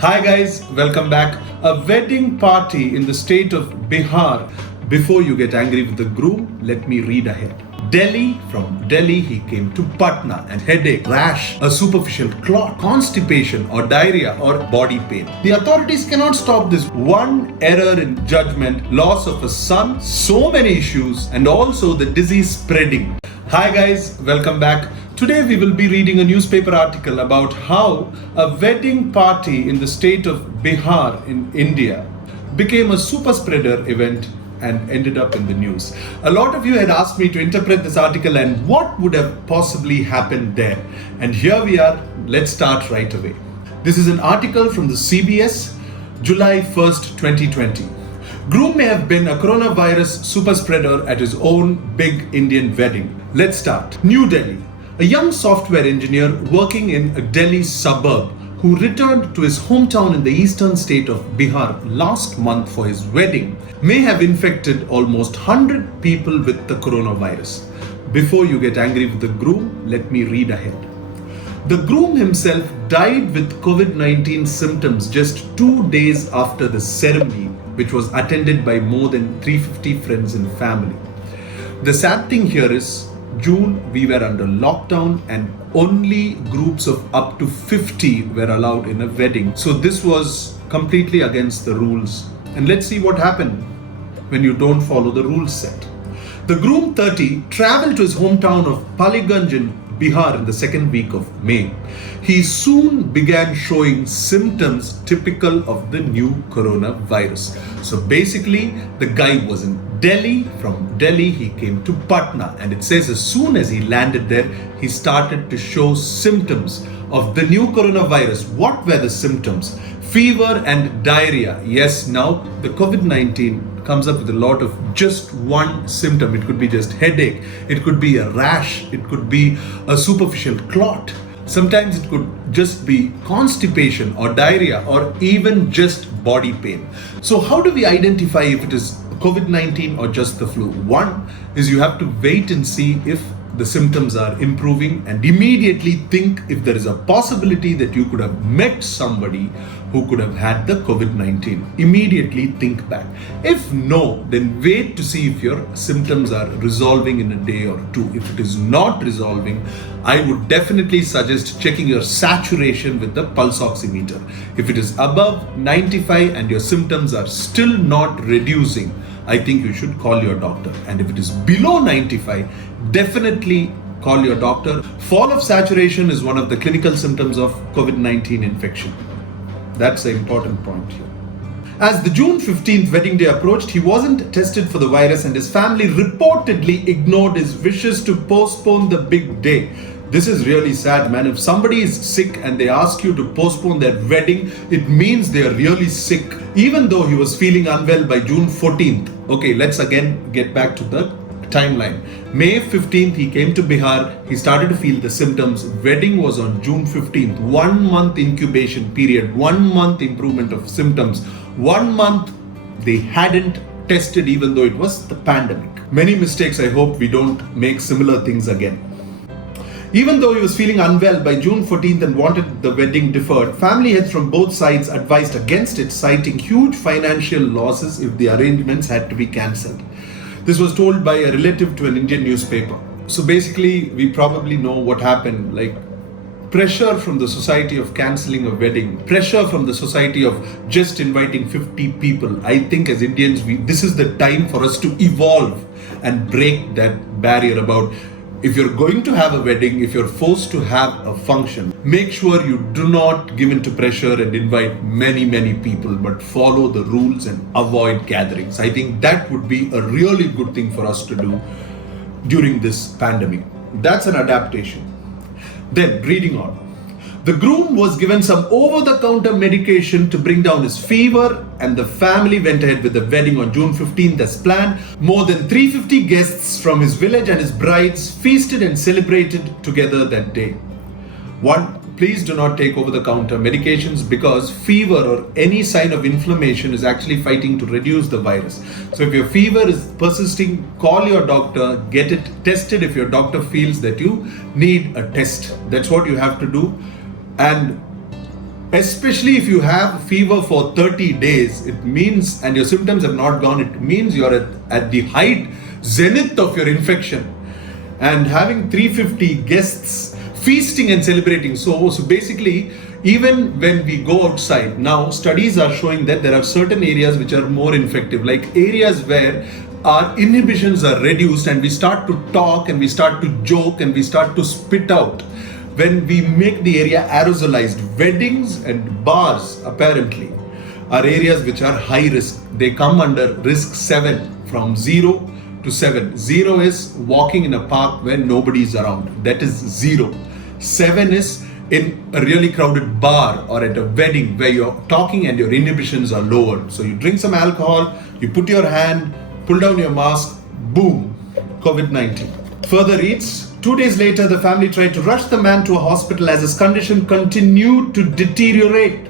Hi guys, welcome back. A wedding party in the state of Bihar. Before you get angry with the groom, let me read ahead. From Delhi he came to Patna, and headache, rash, a superficial clot, constipation or diarrhea or body pain. The authorities cannot stop this one error in judgment, loss of a son, so many issues, and also the disease spreading. Hi guys, welcome back. Today we will be reading a newspaper article about how a wedding party in the state of Bihar in India became a super spreader event and ended up in the news. A lot of you had asked me to interpret this article and what would have possibly happened there. And here we are. Let's start right away. This is an article from the CBS, July 1st, 2020. Groom may have been a coronavirus super spreader at his own big Indian wedding. Let's start. New Delhi. A young software engineer working in a Delhi suburb who returned to his hometown in the eastern state of Bihar last month for his wedding may have infected almost 100 people with the coronavirus. Before you get angry with the groom, let me read ahead. The groom himself died with COVID-19 symptoms just 2 days after the ceremony, which was attended by more than 350 friends and family. The sad thing here is, June we were under lockdown and only groups of up to 50 were allowed in a wedding. So this was completely against the rules. And let's see what happened when you don't follow the rules set. The groom 30 traveled to his hometown of Paliganj in Bihar in the second week of May. He soon began showing symptoms typical of the new coronavirus. So basically, the guy was in Delhi. From Delhi, he came to Patna, and it says as soon as he landed there, he started to show symptoms of the new coronavirus. What were the symptoms? Fever and diarrhea. Yes, now the COVID-19 comes up with a lot of just one symptom. It could be just headache, it could be a rash, it could be a superficial clot. Sometimes it could just be constipation or diarrhea or even just body pain. So how do we identify if it is COVID-19 or just the flu? One is you have to wait and see if the symptoms are improving and immediately think if there is a possibility that you could have met somebody who could have had the COVID-19. Immediately think back. If no, then wait to see if your symptoms are resolving in a day or two. If it is not resolving, I would definitely suggest checking your saturation with the pulse oximeter. If it is above 95 and your symptoms are still not reducing, I think you should call your doctor. And if it is below 95, definitely call your doctor. Fall of saturation is one of the clinical symptoms of COVID-19 infection. That's the important point here. As the June 15th wedding day approached, he wasn't tested for the virus and his family reportedly ignored his wishes to postpone the big day. This is really sad, man. If somebody is sick and they ask you to postpone their wedding, it means they are really sick. Even though he was feeling unwell by June 14th. Okay, let's again get back to the timeline. May 15th, he came to Bihar. He started to feel the symptoms. Wedding was on June 15th. 1 month incubation period, 1 month improvement of symptoms. 1 month they hadn't tested even though it was the pandemic. Many mistakes. I hope we don't make similar things again. Even though he was feeling unwell by June 14th and wanted the wedding deferred, family heads from both sides advised against it, citing huge financial losses if the arrangements had to be cancelled. This was told by a relative to an Indian newspaper. So basically, we probably know what happened. Like pressure from the society of cancelling a wedding, pressure from the society of just inviting 50 people. I think as Indians, this is the time for us to evolve and break that barrier about if you're going to have a wedding, if you're forced to have a function, make sure you do not give in to pressure and invite many people, but follow the rules and avoid gatherings. I think that would be a really good thing for us to do during this pandemic. That's an adaptation. Then, reading on. The groom was given some over-the-counter medication to bring down his fever, and the family went ahead with the wedding on June 15th as planned. More than 350 guests from his village and his brides feasted and celebrated together that day. 1. Please do not take over-the-counter medications because fever or any sign of inflammation is actually fighting to reduce the virus. So if your fever is persisting, call your doctor, get it tested if your doctor feels that you need a test. That's what you have to do. And Especially if you have fever for 30 days, it means, and your symptoms have not gone, it means you're at the height, zenith of your infection. And having 350 guests feasting and celebrating. So basically, even when we go outside, now studies are showing that there are certain areas which are more infective, like areas where our inhibitions are reduced and we start to talk and we start to joke and we start to spit out. When we make the area aerosolized, weddings and bars apparently are areas which are high risk. They come under risk 7, from 0 to 7. 0 is walking in a park where nobody is around. That is 0. 7 is in a really crowded bar or at a wedding where you're talking and your inhibitions are lowered. So you drink some alcohol, you put your hand, pull down your mask, boom, COVID-19. Further reads, 2 days later, the family tried to rush the man to a hospital as his condition continued to deteriorate,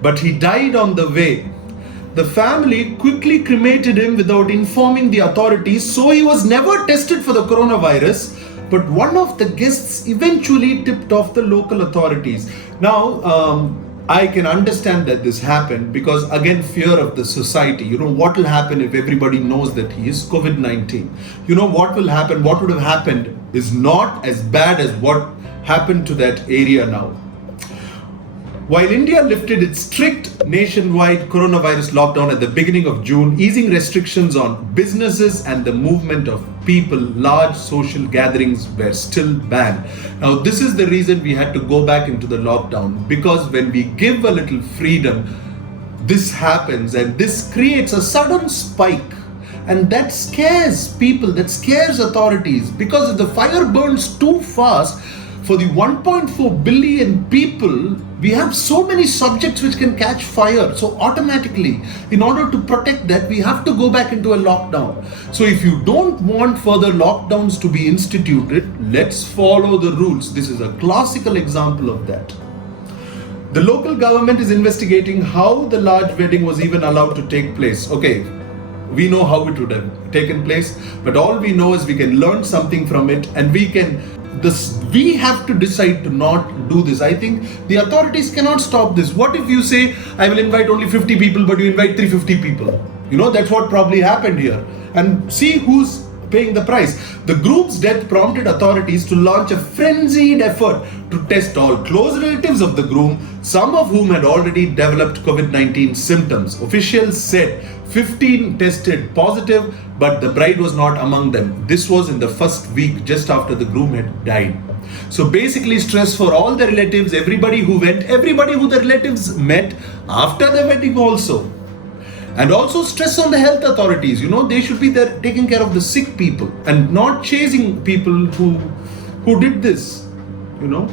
but he died on the way. The family quickly cremated him without informing the authorities, so he was never tested for the coronavirus, but one of the guests eventually tipped off the local authorities. Now, I can understand that this happened because, again, fear of the society. You know, what will happen if everybody knows that he is COVID-19? You know, what will happen? What would have happened is not as bad as what happened to that area now. While India lifted its strict nationwide coronavirus lockdown at the beginning of June, easing restrictions on businesses and the movement of people, large social gatherings were still banned. Now, this is the reason we had to go back into the lockdown, because when we give a little freedom, this happens and this creates a sudden spike. And that scares people, that scares authorities, because if the fire burns too fast, for the 1.4 billion people, we have so many subjects which can catch fire. So automatically, in order to protect that, we have to go back into a lockdown. So if you don't want further lockdowns to be instituted, let's follow the rules. This is a classical example of that. The local government is investigating how the large wedding was even allowed to take place. Okay, we know how it would have taken place, but all we know is we can learn something from it, and we have to decide to not do this. I think the authorities cannot stop this. What if you say, I will invite only 50 people, but you invite 350 people? You know, that's what probably happened here. And see who's paying the price. The groom's death prompted authorities to launch a frenzied effort to test all close relatives of the groom, some of whom had already developed COVID-19 symptoms. Officials said 15 tested positive, but the bride was not among them. This was in the first week just after the groom had died. So basically, stress for all the relatives, everybody who went, everybody who the relatives met after the wedding also. And also stress on the health authorities. You know, they should be there taking care of the sick people and not chasing people who did this, you know.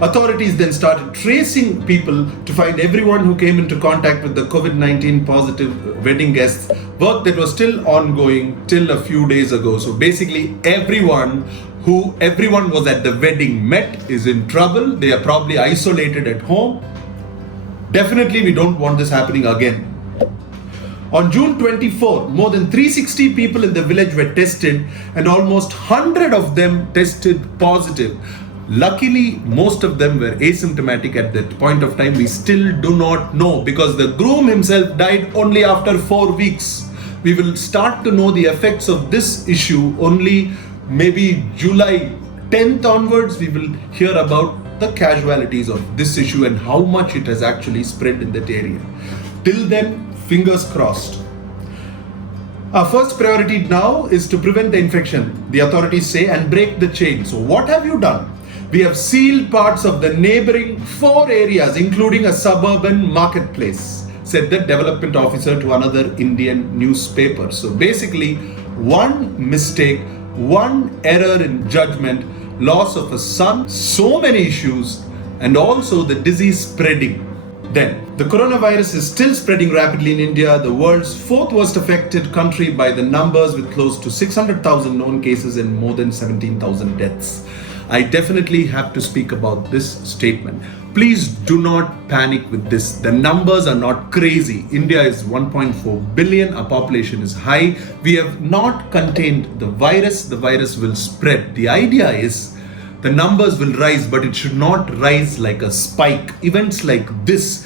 Authorities then started tracing people to find everyone who came into contact with the COVID-19 positive wedding guests, work that was still ongoing till a few days ago. So basically, everyone was at the wedding met is in trouble. They are probably isolated at home. Definitely, we don't want this happening again. On June 24, more than 360 people in the village were tested and almost 100 of them tested positive. Luckily, most of them were asymptomatic at that point of time. We still do not know, because the groom himself died only after 4 weeks. We will start to know the effects of this issue only maybe July 10th onwards. We will hear about the casualties of this issue and how much it has actually spread in that area. Till then, fingers crossed. Our first priority now is to prevent the infection, the authorities say, and break the chain. So what have you done? We have sealed parts of the neighboring 4 areas, including a suburban marketplace, said the development officer to another Indian newspaper. So basically, one mistake, one error in judgment, loss of a son, so many issues, and also the disease spreading. Then, the coronavirus is still spreading rapidly in India, the world's 4th worst affected country by the numbers, with close to 600,000 known cases and more than 17,000 deaths. I definitely have to speak about this statement. Please do not panic with this. The numbers are not crazy. India is 1.4 billion. Our population is high. We have not contained the virus. The virus will spread. The idea is the numbers will rise, but it should not rise like a spike. Events like this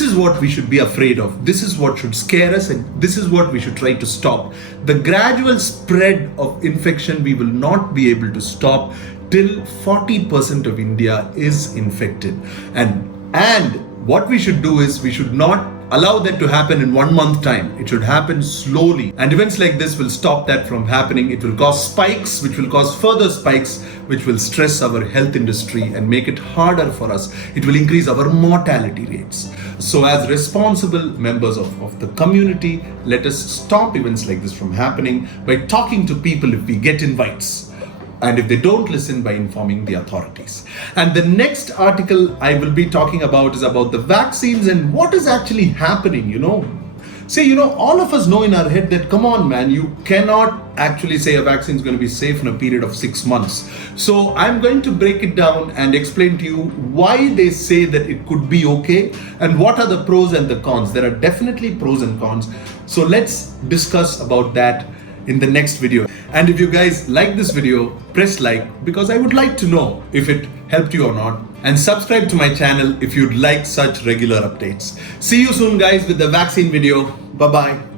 is what we should be afraid of. This is what should scare us, and this is what we should try to stop. The gradual spread of infection we will not be able to stop till 40% of India is infected. And what we should do is we should not allow that to happen in 1 month time. It should happen slowly. And events like this will stop that from happening. It will cause spikes, which will cause further spikes, which will stress our health industry and make it harder for us. It will increase our mortality rates. So as responsible members of the community, let us stop events like this from happening by talking to people if we get invites. And if they don't listen, by informing the authorities. And the next article I will be talking about is about the vaccines and what is actually happening, all of us know in our head that, come on, man, you cannot actually say a vaccine is going to be safe in a period of 6 months. So I'm going to break it down and explain to you why they say that it could be okay and what are the pros and the cons. There are definitely pros and cons. So let's discuss about that in the next video. And if you guys like this video, press like, because I would like to know if it helped you or not. And subscribe to my channel if you'd like such regular updates. See you soon, guys, with the vaccine video. Bye-bye.